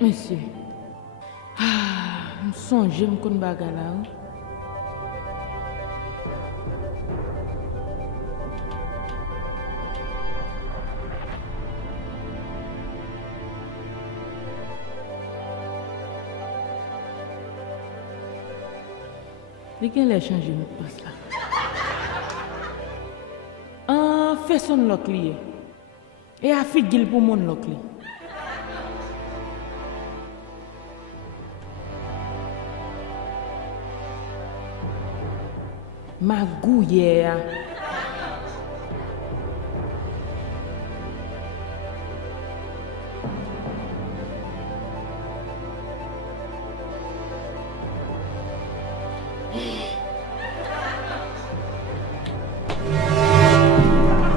Monsieur. Songe m kon baga la. Li gen lè chanje mot pas la. Fè son lok li. E a fit gil pou mon lok li. Ma gouye a.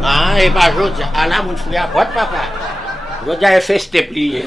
Ah, e pa Jodia, ala moun chou a porte, papa. Jodia e feste plié.